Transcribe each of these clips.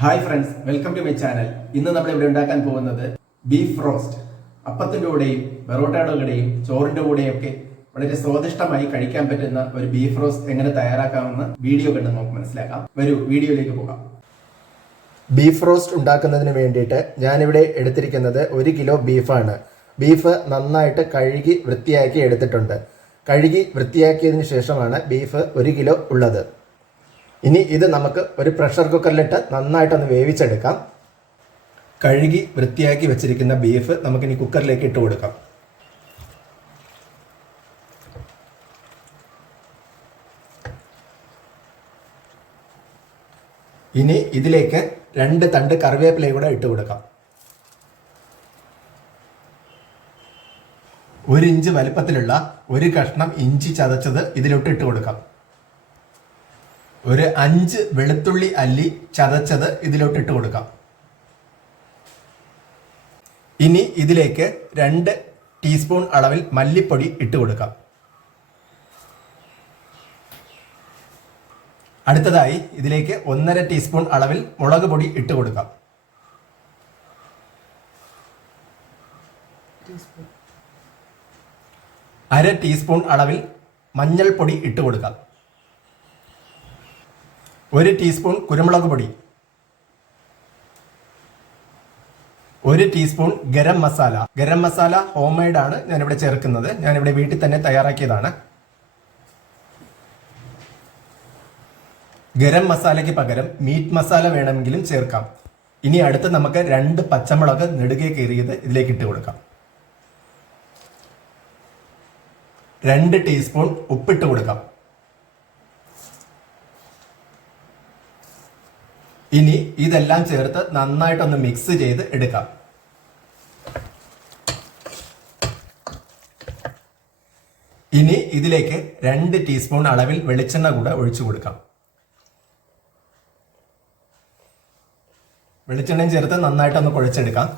Hi friends welcome to my channel ഇന്ന് നമ്മൾ ഇവിടെ ഉണ്ടാക്കാൻ പോകുന്നത് ബീഫ് റോസ്റ്റ് അപ്പത്തിന്റെ കൂടെയും ബെറോട്ടയുടെ കൂടെയും ചോറിന്റെ കൂടെയും ഒക്കെ വളരെ സ്വാദിഷ്ടമായി കഴിക്കാൻ പറ്റുന്ന ഒരു ബീഫ് റോസ്റ്റ് എങ്ങനെ തയ്യാറാക്കാമെന്ന് വീഡിയോ കണ്ട് നമുക്ക് മനസ്സിലാക്കാം. വരൂ വീഡിയോയിലേക്ക് പോകാം. ബീഫ് റോസ്റ്റ് ഉണ്ടാക്കുന്നതിന് വേണ്ടിയിട്ട് ഞാനിവിടെ എടുത്തിരിക്കുന്നത് ഒരു കിലോ ബീഫാണ് ബീഫ് നന്നായിട്ട് കഴുകി വൃത്തിയാക്കി എടുത്തിട്ടുണ്ട്. കഴുകി വൃത്തിയാക്കിയതിന് ശേഷമാണ് ബീഫ് ഒരു കിലോ ഉള്ളത്. ഇനി ഇത് നമുക്ക് ഒരു പ്രഷർ കുക്കറിലിട്ട് നന്നായിട്ടൊന്ന് വേവിച്ചെടുക്കാം. കഴുകി വൃത്തിയാക്കി വെച്ചിരിക്കുന്ന ബീഫ് നമുക്കിനി കുക്കറിലേക്ക് ഇട്ട് കൊടുക്കാം. ഇനി ഇതിലേക്ക് രണ്ട് തണ്ട് കറിവേപ്പിലയും കൂടെ ഇട്ട് കൊടുക്കാം. ഒരു ഇഞ്ച് വലിപ്പത്തിലുള്ള ഒരു കഷ്ണം ഇഞ്ചി ചതച്ചത് ഇതിലോട്ട് ഇട്ട് കൊടുക്കാം. ഒരു അഞ്ച് വെളുത്തുള്ളി അല്ലി ചതച്ചത് ഇതിലോട്ട് ഇട്ട് കൊടുക്കാം. ഇനി ഇതിലേക്ക് രണ്ട് ടീസ്പൂൺ അളവിൽ മല്ലിപ്പൊടി ഇട്ട് കൊടുക്കാം. അടുത്തതായി ഇതിലേക്ക് ഒന്നര ടീസ്പൂൺ അളവിൽ മുളക് പൊടി ഇട്ട് കൊടുക്കാം. അര ടീസ്പൂൺ അളവിൽ മഞ്ഞൾപ്പൊടി ഇട്ട് കൊടുക്കാം. ഒരു ടീസ്പൂൺ കുരുമുളക് പൊടി. ഒരു teaspoon garam masala. Garam masala home made ആണ് ഞാനിവിടെ ചേർക്കുന്നത്. ഞാനിവിടെ വീട്ടിൽ തന്നെ തയ്യാറാക്കിയതാണ്. ഗരം മസാലയ്ക്ക് പകരം മീറ്റ് മസാല വേണമെങ്കിലും ചേർക്കാം. ഇനി അടുത്ത് നമുക്ക് രണ്ട് പച്ചമുളക് നെടുകെ കീറിയത് ഇതിലേക്ക് ഇട്ട് കൊടുക്കാം. രണ്ട് ടീസ്പൂൺ ഉപ്പിട്ട് കൊടുക്കാം. ഇനി ഇതെല്ലാം ചേർത്ത് നന്നായിട്ടൊന്ന് മിക്സ് ചെയ്ത് എടുക്കാം. ഇനി ഇതിലേക്ക് രണ്ട് ടീസ്പൂൺ അളവിൽ വെളിച്ചെണ്ണ കൂടെ ഒഴിച്ചു കൊടുക്കാം. വെളിച്ചെണ്ണയും ചേർത്ത് നന്നായിട്ടൊന്ന് കുഴച്ചെടുക്കാം.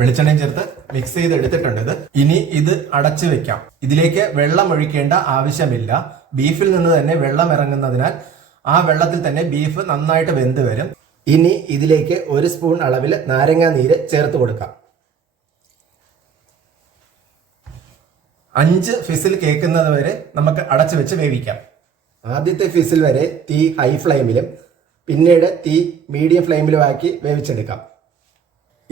വെളിച്ചെണ്ണയും ചേർത്ത് മിക്സ് ചെയ്ത് എടുത്തിട്ടുണ്ട് ഇത് ഇനി ഇത് അടച്ചു വെക്കാം. ഇതിലേക്ക് വെള്ളം ഒഴിക്കേണ്ട ആവശ്യമില്ല. ബീഫിൽ നിന്ന് തന്നെ വെള്ളം ഇറങ്ങുന്നതിനാൽ ആ വെള്ളത്തിൽ തന്നെ ബീഫ് നന്നായിട്ട് വെന്ത് വരും. ഇനി ഇതിലേക്ക് ഒരു സ്പൂൺ അളവിൽ നാരങ്ങാ നീര് ചേർത്ത് കൊടുക്കാം. അഞ്ച് ഫിസിൽ കേൾക്കുന്നത് വരെ നമുക്ക് അടച്ചു വെച്ച് വേവിക്കാം. ആദ്യത്തെ ഫിസിൽ വരെ തീ ഹൈ ഫ്ലെയിമിലും പിന്നീട് തീ മീഡിയം ഫ്ലെയിമിലും ആക്കി വേവിച്ചെടുക്കാം.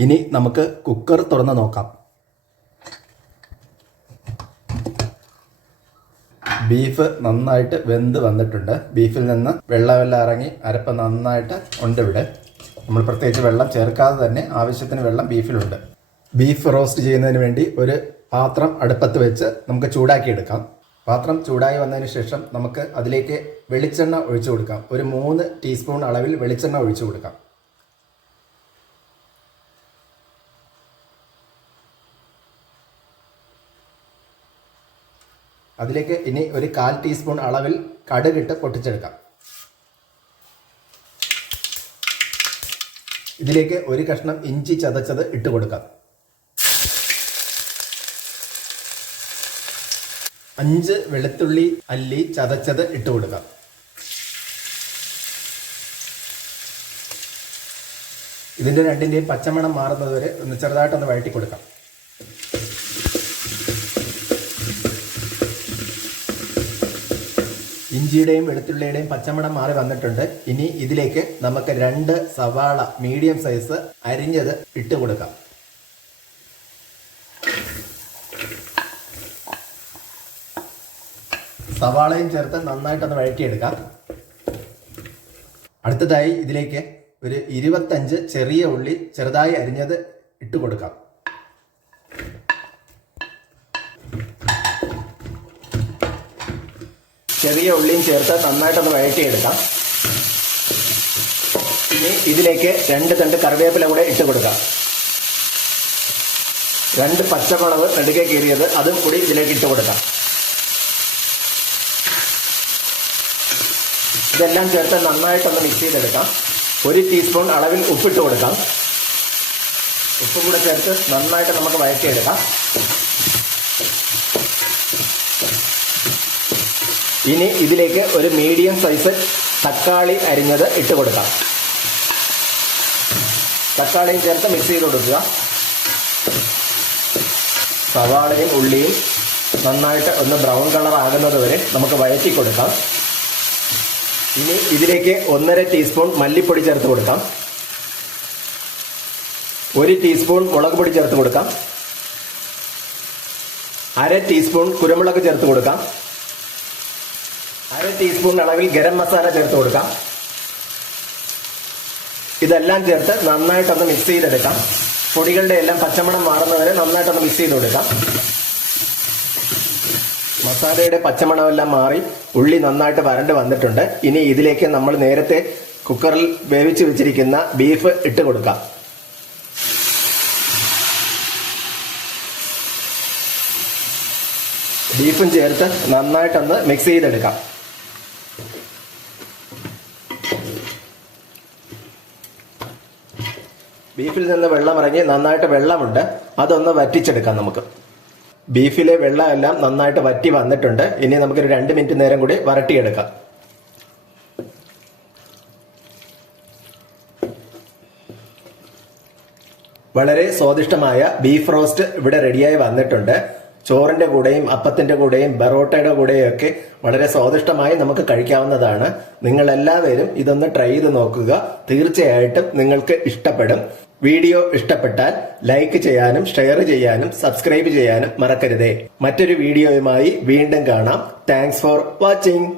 ഇനി നമുക്ക് കുക്കർ തുറന്ന് നോക്കാം. ബീഫ് നന്നായിട്ട് വെന്ത് വന്നിട്ടുണ്ട്. ബീഫിൽ നിന്ന് വെള്ളമെല്ലാം ഇറങ്ങി അരപ്പ് നന്നായിട്ട് ഉണ്ട് ഇവിടെ. നമ്മൾ പ്രത്യേകിച്ച് വെള്ളം ചേർക്കാതെ തന്നെ ആവശ്യത്തിന് വെള്ളം ബീഫിലുണ്ട്. ബീഫ് റോസ്റ്റ് ചെയ്യുന്നതിന് വേണ്ടി ഒരു പാത്രം അടുപ്പത്ത് വെച്ച് നമുക്ക് ചൂടാക്കിയെടുക്കാം പാത്രം ചൂടായി വന്നതിന് ശേഷം നമുക്ക് അതിലേക്ക് വെളിച്ചെണ്ണ ഒഴിച്ചു കൊടുക്കാം. ഒരു മൂന്ന് ടീസ്പൂൺ അളവിൽ വെളിച്ചെണ്ണ ഒഴിച്ചു കൊടുക്കാം. അതിലേക്ക് ഇനി ഒരു കാൽ ടീസ്പൂൺ അളവിൽ കടുകിട്ട് പൊട്ടിച്ചെടുക്കാം. ഇതിലേക്ക് ഒരു കഷ്ണം ഇഞ്ചി ചതച്ചത് ഇട്ട് കൊടുക്കാം. അഞ്ച് വെളുത്തുള്ളി അല്ലി ചതച്ചത് ഇട്ട് കൊടുക്കാം. ഇതിന്റെ രണ്ടിന്റെയും പച്ചമണം മാറുന്നത് വരെ ഒന്ന് ചെറുതായിട്ടൊന്ന് വഴറ്റി കൊടുക്കാം. ഇഞ്ചിയുടെയും വെളുത്തുള്ളിയുടെയും പച്ചമണം മാറി വന്നിട്ടുണ്ട്. ഇനി ഇതിലേക്ക് നമുക്ക് രണ്ട് സവാള മീഡിയം സൈസ് അരിഞ്ഞത് ഇട്ട് കൊടുക്കാം. സവാളയും ചേർത്ത് നന്നായിട്ടൊന്ന് വഴറ്റിയെടുക്കാം. അടുത്തതായി ഇതിലേക്ക് ഒരു ഇരുപത്തഞ്ച് ചെറിയ ഉള്ളി ചെറുതായി അരിഞ്ഞത് ഇട്ട് കൊടുക്കാം. ചെറിയ ഉള്ളിയും ചേർത്ത് നന്നായിട്ടൊന്ന് വഴറ്റിയെടുക്കാം. ഇനി ഇതിലേക്ക് രണ്ട് തണ്ട് കറിവേപ്പില കൂടെ ഇട്ട് കൊടുക്കാം. രണ്ട് പച്ചമുളക് നെടുക്കെ കീറിയത് അതും കൂടി ഇതിലേക്ക് ഇട്ട് കൊടുക്കാം. ഇതെല്ലാം ചേർത്ത് നന്നായിട്ടൊന്ന് മിക്സ് ചെയ്തെടുക്കാം. ഒരു ടീസ്പൂൺ അളവിൽ ഉപ്പിട്ട് കൊടുക്കാം. ഉപ്പും കൂടെ ചേർത്ത് നന്നായിട്ട് നമുക്ക് വഴറ്റിയെടുക്കാം. ഇനി ഇതിലേക്ക് ഒരു മീഡിയം സൈസ് തക്കാളി അരിഞ്ഞത് ഇട്ട് കൊടുക്കാം. തക്കാളിയും ചേർത്ത് മിക്സ് ചെയ്ത് കൊടുക്കുക. സവാളയും ഉള്ളിയും നന്നായിട്ട് ഒന്ന് ബ്രൗൺ കളർ ആകുന്നത് വരെ നമുക്ക് വഴറ്റി കൊടുക്കാം. ഇനി ഇതിലേക്ക് ഒന്നര ടീസ്പൂൺ മല്ലിപ്പൊടി ചേർത്ത് കൊടുക്കാം. ഒരു ടീസ്പൂൺ മുളക് പൊടി ചേർത്ത് കൊടുക്കാം. അര ടീസ്പൂൺ കുരുമുളക് ചേർത്ത് കൊടുക്കാം. അര ടീസ്പൂൺ അളവിൽ ഗരം മസാല ചേർത്ത് കൊടുക്കാം. ഇതെല്ലാം ചേർത്ത് നന്നായിട്ടൊന്ന് മിക്സ് ചെയ്തെടുക്കാം. പൊടികളുടെ എല്ലാം പച്ചമണം മാറുന്നവരെ നന്നായിട്ടൊന്ന് മിക്സ് ചെയ്ത് കൊടുക്കാം മസാലയുടെ പച്ചമണമെല്ലാം മാറി ഉള്ളി നന്നായിട്ട് വരണ്ട് വന്നിട്ടുണ്ട്. ഇനി ഇതിലേക്ക് നമ്മൾ നേരത്തെ കുക്കറിൽ വേവിച്ച് വെച്ചിരിക്കുന്ന ബീഫ് ഇട്ട് കൊടുക്കാം. ബീഫും ചേർത്ത് നന്നായിട്ടൊന്ന് മിക്സ് ചെയ്തെടുക്കാം. ബീഫിൽ നിന്ന് വെള്ളം ഇറങ്ങി നന്നായിട്ട് വെള്ളമുണ്ട്. അതൊന്ന് വറ്റിച്ചെടുക്കാം നമുക്ക്. ബീഫിലെ വെള്ളമെല്ലാം നന്നായിട്ട് വറ്റി വന്നിട്ടുണ്ട്. ഇനി നമുക്കൊരു രണ്ട് മിനിറ്റ് നേരം കൂടി വരട്ടിയെടുക്കാം. വളരെ സ്വാദിഷ്ടമായ ബീഫ് റോസ്റ്റ് ഇവിടെ റെഡിയായി വന്നിട്ടുണ്ട്. ചോറിന്റെ കൂടെയും അപ്പത്തിന്റെ കൂടെയും ബറോട്ടയുടെ കൂടെയും ഒക്കെ വളരെ സ്വാദിഷ്ടമായി നമുക്ക് കഴിക്കാവുന്നതാണ്. നിങ്ങൾ എല്ലാവരും ഇതൊന്ന് ട്രൈ ചെയ്ത് നോക്കുക. തീർച്ചയായിട്ടും നിങ്ങൾക്ക് ഇഷ്ടപ്പെടും. വീഡിയോ ഇഷ്ടപ്പെട്ടാൽ ലൈക്ക് ചെയ്യാനും ഷെയർ ചെയ്യാനും സബ്സ്ക്രൈബ് ചെയ്യാനും മറക്കരുതേ. മറ്റൊരു വീഡിയോയുമായി വീണ്ടും കാണാം. Thanks for watching